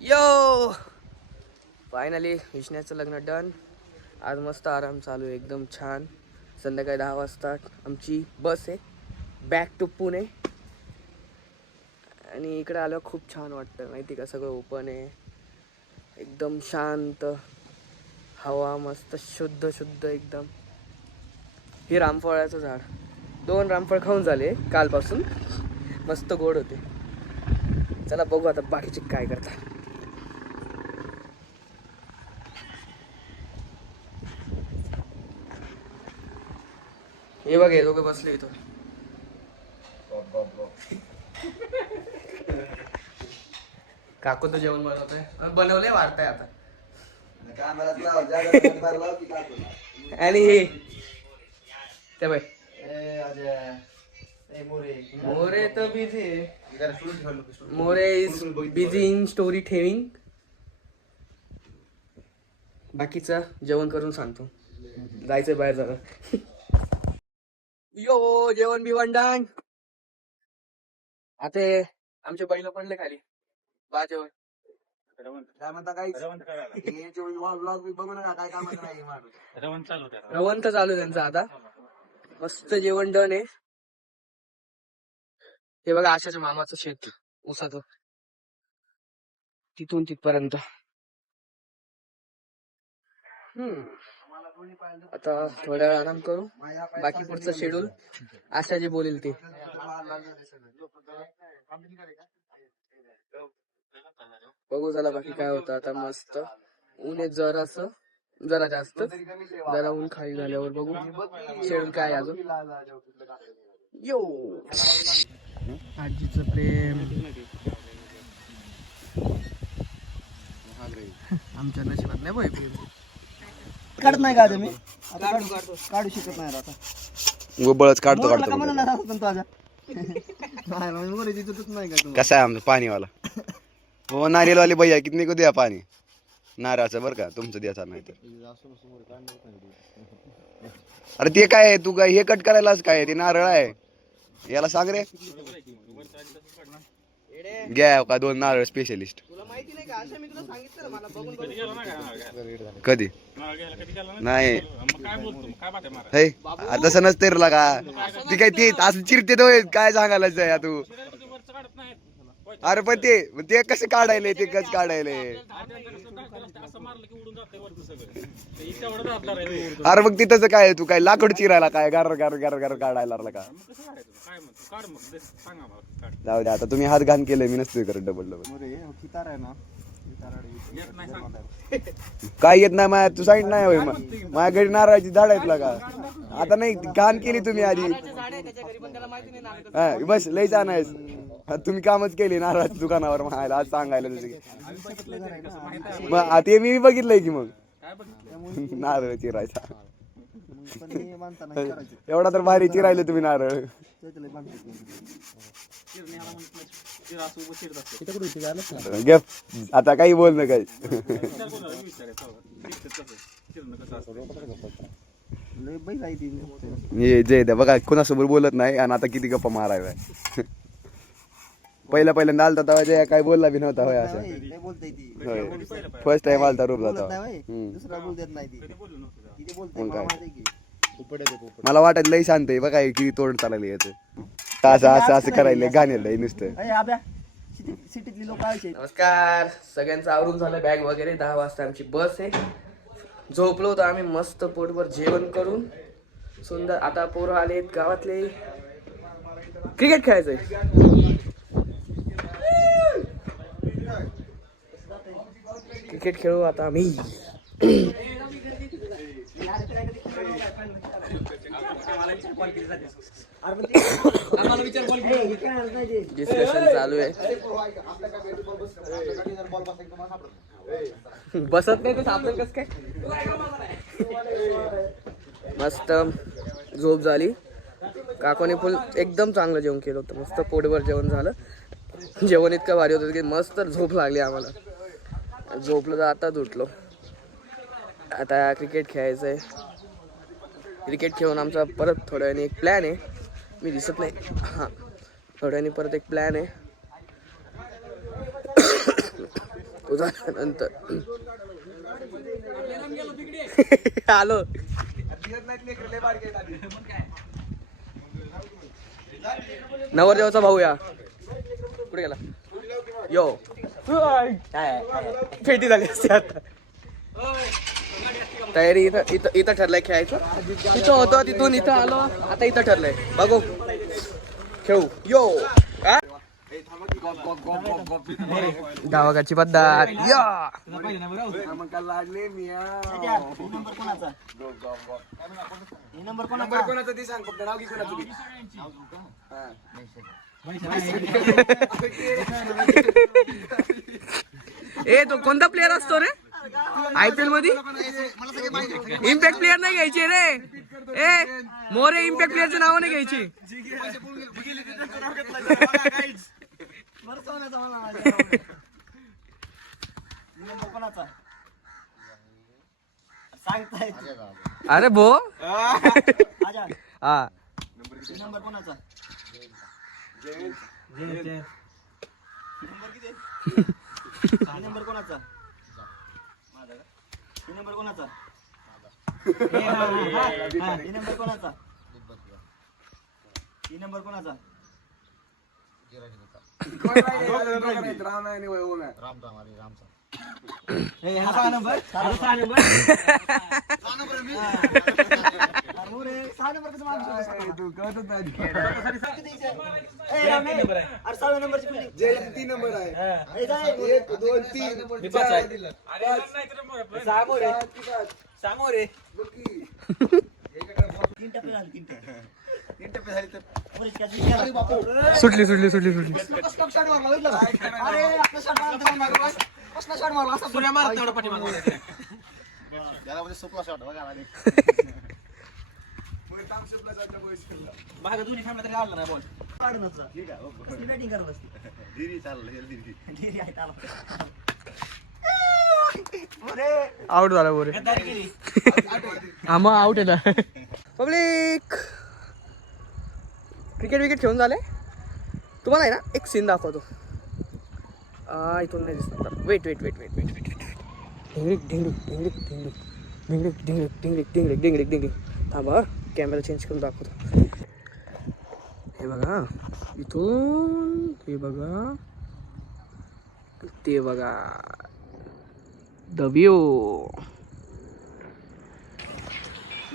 यो finally विष्ण्याचं लग्न done. आज मस्त आराम चालू आहे, एकदम छान. संध्याकाळी 10 वाजता आमची बस आहे बॅक टू पुणे. आणि इकडे आल्यावर खूप छान वाटतं माहिती का. सगळं ओपन आहे, एकदम शांत हवा, मस्त शुद्ध शुद्ध एकदम. हे रामफळाचं झाड, 2 रामफळ खाऊन झाले कालपासून, मस्त गोड होते. चला बघू आता बाकीचे काय करतात. हे बघ, हे दोघे बसले इथं. काकू तर जेवण बनवतोय, बनवलंय, वाढताय आता. आणि हे ते बाय मोरे तर बिझी आहे. More is busy in story telling. बाकीचं जेवण करून सांगतो, जायचंय बाहेर जरा. यो जेवण बिवण डन. आता आमचे बैल पडले खाली, बा जेवण. काय म्हणता काही बघू नका, काय कामाचं नाही. रवंत चालू त्यांचं आता. मस्त जेवण डन आहे. हे बघा आशाच्या मामाचं शेत उसाचं, तिथून तिथपर्यंत. आता थोड्या वेळ आराम करू, बाकी पुढचं शेड्यूल आशा जे बोलेल ते. बघू चला बाकी काय होतं आता. मस्त ऊन आहे जरा जास्त, जरा ऊन खाली झाल्यावर बघू शेड्यूल काय अजून. यो आजीचं प्रेम आमच्या नशिबात नाही बाई प्रेम. काढत नाही का मी आता काढू शकत नाही आता. गोबळच काढतो का म्हणून ताजा नाही का कसा आहे आमचा पाणीवाला. हो नारियलवाले भैया कितने को द्या पाणी नारळाचं बरं का, तुमचं द्यायचं नाही तर. अरे ते काय आहे, तू काय हे कट करायलाच काय ते नारळ आहे, याला सांग रे. घ्या का 2 नारळ स्पेशलिस्ट. कधी नाही हे तसं नसते रे का. ती काय ते असं चिरते तो काय सांगायलाच आहे तू. अरे पण ते कसे काढायले, ते कच काढायले. अरे मग तिथंच काय तू काय लाकूड चिरायला काय गार गार गार गार काढायला का. जाऊ दे आता, तुम्ही हात घाण केले, मी नसतोय करत डबल डबल. काय येत नाही माझ्या, तू सांगित नाही होय. माझ्या घरी नारळाची झाड आहेत का. आता नाही घाण केली तुम्ही आधी. बस लय छान आहेस तुम्ही, कामच केली नारळाच्या दुकानावर म्हणायला आज सांगायला. मग ते मी बघितलंय की मग नारळ चिरायचा. एवढा तर भारी चिरायले तुम्ही नारळ. आता काही बोल ना काही. जय द्या बघा, कोणासोबत बोलत नाही आणि आता किती गप्पा मारायला. पहिल्यांदा आलता तेव्हा काय बोलला बी नव्हता होय. असं फर्स्ट टाइम आलता रूपला मला वाटत लय शांत आहे बघा, किती तोंड चालले याचं. असं करायला गाण्याला नुसतं. नमस्कार सगळ्यांचं आवरून झालं, बॅग वगैरे. 10 वाजता आमची बस आहे. झोपलो होतो आम्ही मस्त पोटभर जेवण करून सुंदर. आता पोरं आलेत गावातले, क्रिकेट खेळायचंय. क्रिकेट खेळू आता आम्ही. डिस्कशन चालू आहे. बसत नाही तर सापडेल कस काय. मस्त झोप झाली. काकोने फुल एकदम चांगलं जेवण केलं होतं, मस्त पोटभर जेवण झालं. जेवण इतकं भारी होतं की मस्त झोप लागली आम्हाला. झोपलो तर आताच उठलो. आता क्रिकेट खेळायचं आहे. क्रिकेट खेळून आमचा परत थोड्या वेळाने एक प्लॅन आहे. मी दिसत नाही, हां थोड्या वेळाने परत एक प्लॅन आहे. तो झाल्यानंतर आलो. नवरदेवाचा भाऊ या कुठे गेला? यो फेटी झाली असते आता. तयारी इथं ठरलंय खेळायचं. तिथं होतं तिथून इथं आलो, आता इथं ठरलंय. बघू खेळू. यो गावाकडची पद्धत. या ए तो कोणता प्लेअर असतो रे IPL मध्ये? इम्पॅक्ट प्लेअर नाही घ्यायचे रे. ए मोरे इम्पॅक्ट प्लेअरचे नाव नाही घ्यायची. अरे भो हा नंबर कोणाचा? नंबर कोणाचा? नंबर कोणाचा? नंबर कोणाचा? नंबर कोणाचा? सुटली. आउट झाला बोरे. हा मग आउट आहे ना. पब्लिक क्रिकेट विकेट खेळून झाले. तुम्हाला आहे ना एक सीन दाखवतो. इथून नाही दिसणार. वेट ढिंगडिक थांबा, कॅमेरा चेंज करून दाखवतो. हे बघा इथून, हे बघा ते बघा द व्यू.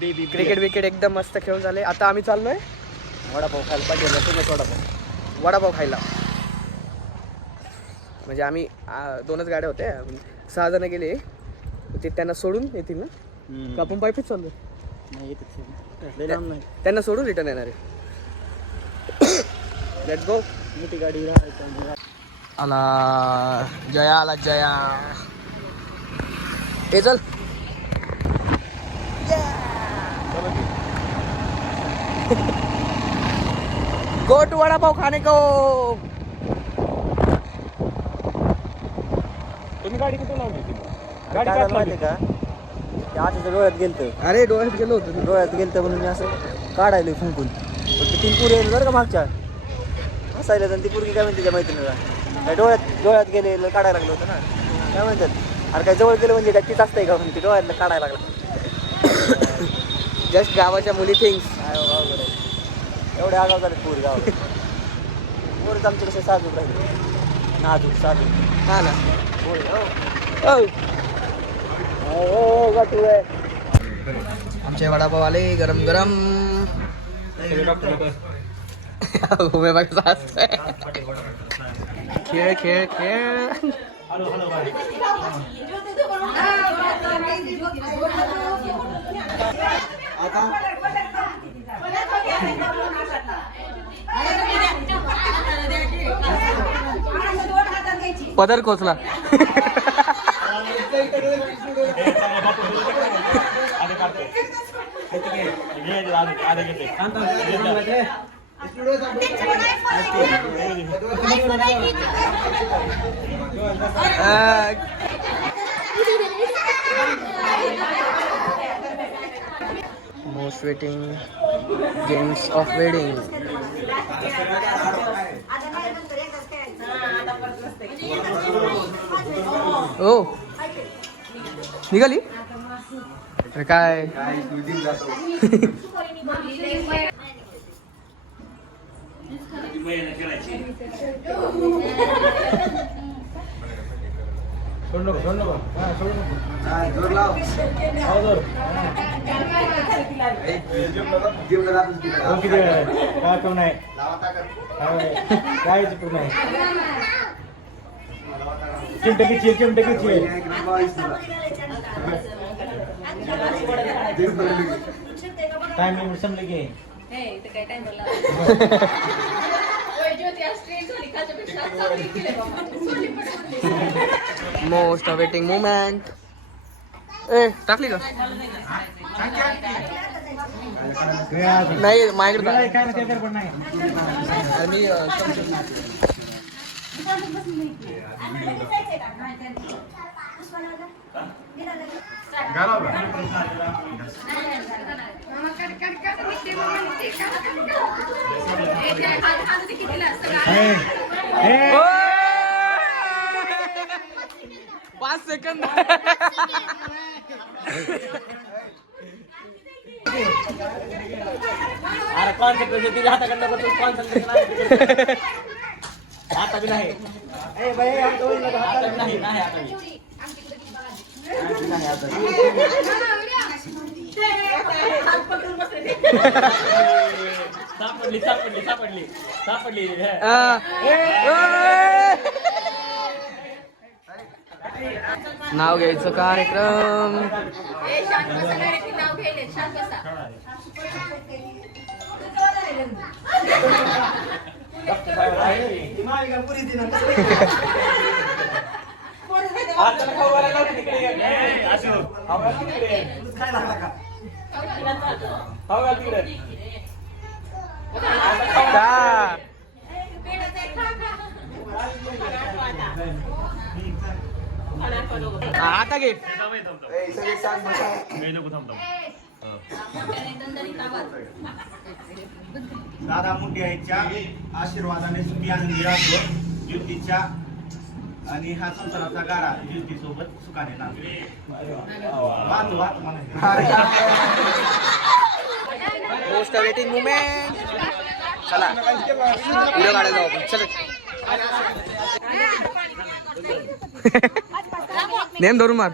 क्रिकेट विकेट एकदम मस्त खेळून झाले. आता आम्ही चाललोय वडापाव खायला. पाहिजे वडापाव खायला. म्हणजे आम्ही 2च गाड्या होत्या, 6 जण गेले. ते त्यांना सोडून येतील ना का आपण पायपीच चाललोय? त्यांना सोडून रिटर्न येणार आहे. Let's go. मोठी गाडी आला. जया ए चल. गो टू वडापाव खाने को. तुम्ही गाडी कुठे लावली होती? गाडी काय माहिती का? आजच्या डोळ्यात गेलतं. अरे डोळ्यात गेलो होतो. डोळ्यात गेलतं म्हणून मी असं काढायला फुंकून. पण ते 3 पुरी येईल बरं का मागच्या हसायला. ती पुरगी काय म्हणते त्या मैत्रिणीला, काय डोळ्यात गेले काढायला लागलं होतं ना. काय म्हणतात, अरे काय जवळ गेलं म्हणजे काय तीच असतंय का म्हणते, डोळ्यातलं काढायला लागलं. जस्ट गावाच्या मुली थिंग्स. एवढे आगाव झाले पूर गावात. पूरच आमचे कसे साजूक राहिले. नाजूक साजूक. हा ना. आमचे वडापाव आले गरम गरम. उभे बघा खेळ खेळ खेळ. पदर कोचला. Most waiting games of wedding. हो निघाली अरे काय मोस्ट अवेटिंग मोमेंट ए टाकली का नाही माझ्याकडे आणि पाच सेकंद अरे कॉन्सेप्ट तिच्या हाताकडनं बघतो कॉन्सेप्ट आता बी नाही ए बाई आता नाही नाही आता बी. नाही आता सापडली सापडली सापडली सापडली नाव घ्यायचं कार्यक्रम आता घे दादा मुंडे यांच्या आशीर्वादाने सुखी आनंदी राहतो युतीच्या आणि हा संसाराचा गाडा युती सोबत सुखाने बांधू मोस्ट अवेटिंग मुमेंट चला व्हिडिओ काढायला जाऊ आपण चला नेम धरून मार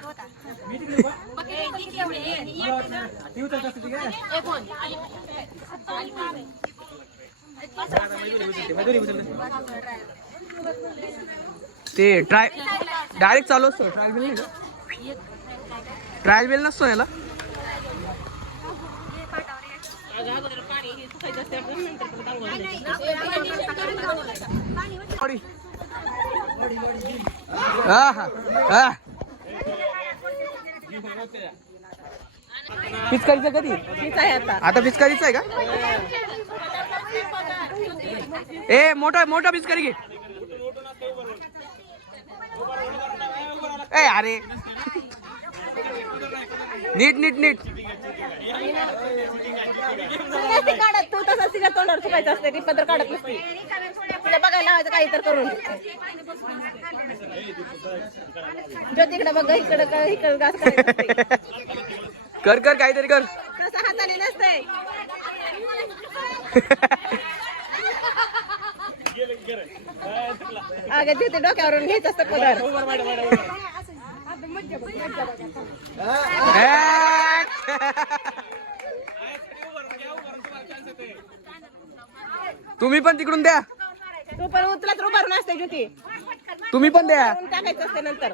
ते ट्राय डायरेक्ट चालू असतो ट्रायल बिल नाही का ट्रायल बिल नसतो याला पिचकारीचं कधी आता पिचकारीचं आहे का ए मोठा मोठा पिचकारी घे ए अरे नीट नीट नीट काढत तू तसं तिच्या तोंडावर चुकायचं असते ती पत्र काढत नसते तिला बघायला लावायचं काही तर करून जो तिकडे बघ इकडे घास करायचं कर कर काहीतरी कर तसं हाताने नसतंय अगं तिथे डोक्यावरून घ्यायचं असतं पदर तुम्ही पण तिकडून द्या तू पण उचलत उभारून असते ज्योती तुम्ही पण द्या टाकायचं असते नंतर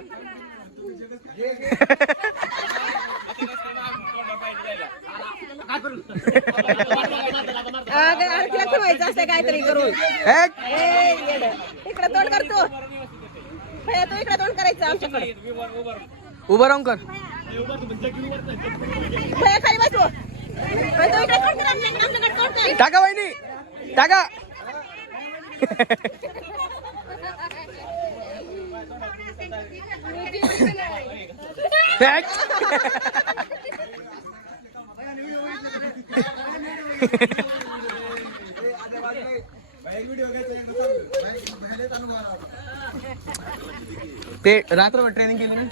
तिला ठेवायचं असते काहीतरी करून इकडे तोंड करतो तू इकडे तोंड करायचं आमच्याकडे उभं राहून कर भया खाली बसू तू इकडे तोंड कर आमच्याकडे तोंड कर टाका वहिनी टाका व्हिडिओ घ्यायचा ते रात्रभर ट्रेनिंग केली ना.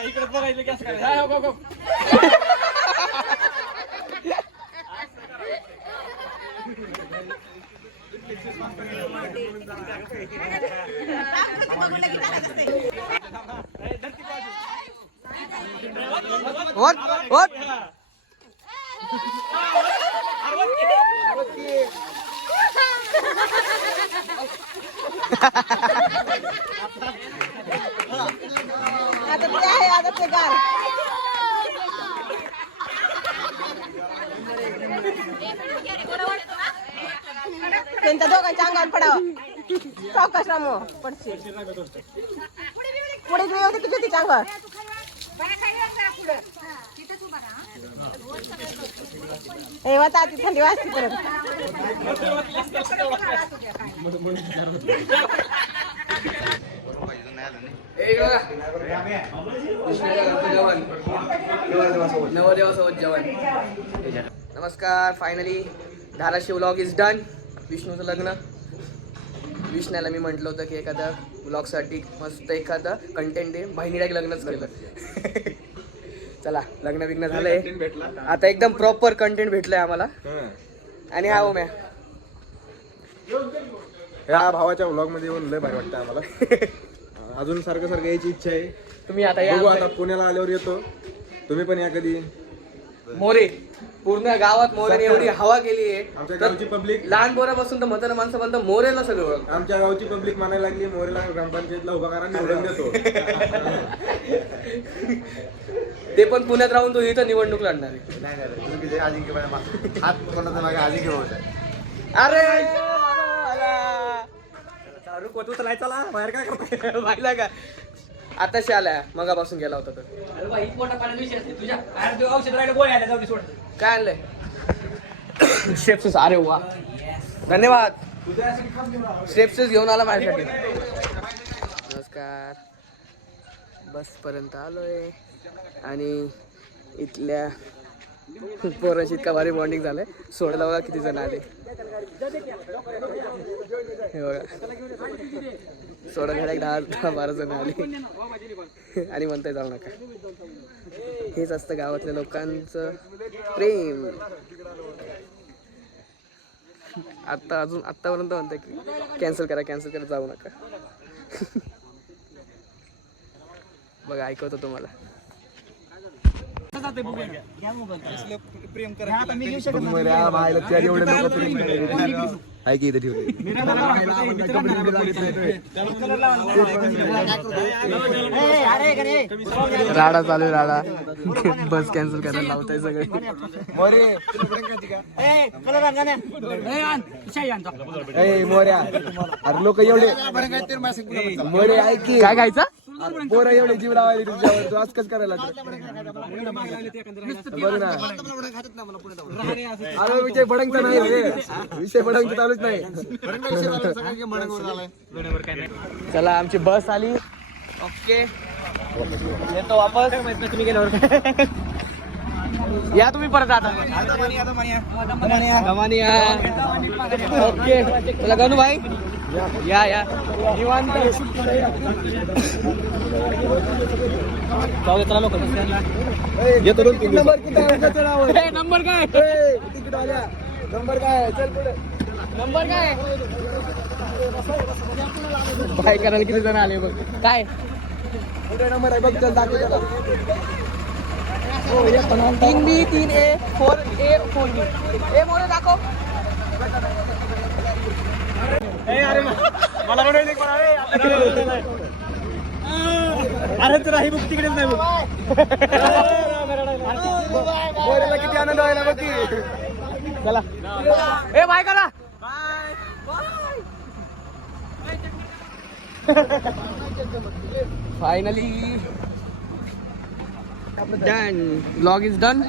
इकडे बघायला गॅस करायचं. What? आता ते आहे, आता ते गार. त्यांच्या दोघांच्या अंगावर पडावं. चौकश रामो पडशील. पुढे घेऊ होते तुझ्या तिच्या अंगावर. हे वाता ती थंडी वाजती परत. नवदेवासोबत जेवण. नमस्कार. Finally Dharashiv vlog is done. विष्णूचं लग्न. विष्णाला मी म्हटलं होतं की एखाद्या व्लॉगसाठी मस्त एखादं कंटेंट दे. बहिणीला लग्नच केलं. चला लग्न बिग्न झालंय. आता एकदम प्रॉपर कंटेंट भेटलंय आम्हाला. आणि हा ओम्या ह्या भावाच्या व्लॉग मध्ये येऊन लय भारी वाटतं आम्हाला. अजून सारखं यायची इच्छा आहे. तुम्ही आता या. बघू आता पुण्याला आल्यावर येतो. तुम्ही पण या कधी. मोरे पूर्ण गावात मोरेने एवढी हवा केली आमच्या आहे. गावची पब्लिक, लहान पोरापासून तर म्हातारा माणसापर्यंत मोरेला सगळं. आमच्या गावची पब्लिक म्हणायला लागली मोरेला ग्रामपंचायतला उभा करा निवडून देतो. ते पण पुण्यात राहून तो इथं निवडणूक लढणार आहे. अरे चला बाहेर काय करतो. पाहिला का आताशी आलाय. मगापासून गेला होता तर. काय आणलंय शेप्स. अरे वा धन्यवाद. शेप्स घेऊन आला माझ्यासाठी. नमस्कार. बस पर्यंत आलोय आणि इथल्या पोरांशी इतका भारी बॉन्डिंग झालंय. सोडला बघा किती जण आले. हे बघा सोडा घड्या 10-12 जण आले आणि म्हणताय जाऊ नका. हेच असतं गावातल्या लोकांचं प्रेम. आतापर्यंत म्हणताय की कॅन्सल करा जाऊ नका. बघा ऐकवतो तुम्हाला. राडा चालू आहे. राडा बस कॅन्सल करायला लावताय सगळे. अरे लोक एवढे मोरे ऐकी काय खायचं. पोरं एवढे जीव लावायला तुझ्यावर. तू असंच करायला बरं ना. अरे विषय बडंगचा नाही रे. विषय बडंगचा चालूच नाही. चला आमची बस आली. ओके येतो वापस. तुम्ही गेल्यावर या तुम्ही परत आता. ओके चला गणू भाई या निवांत. येतो 2-3 नंबर काय नंबर काय चल पुढे. नंबर काय बाय करायला किती जण आले बघ. काय पुढे नंबर आहे बघ. चल दाखव त्याला. 3B 3A 4A 4B. ए मोरे दाखव. मला अरे तर ही बुक तिकडेच नाही बघ. मोरेला किती आनंद व्हायला बघ की. चला ए बाय करा. Finally done. Vlog is done.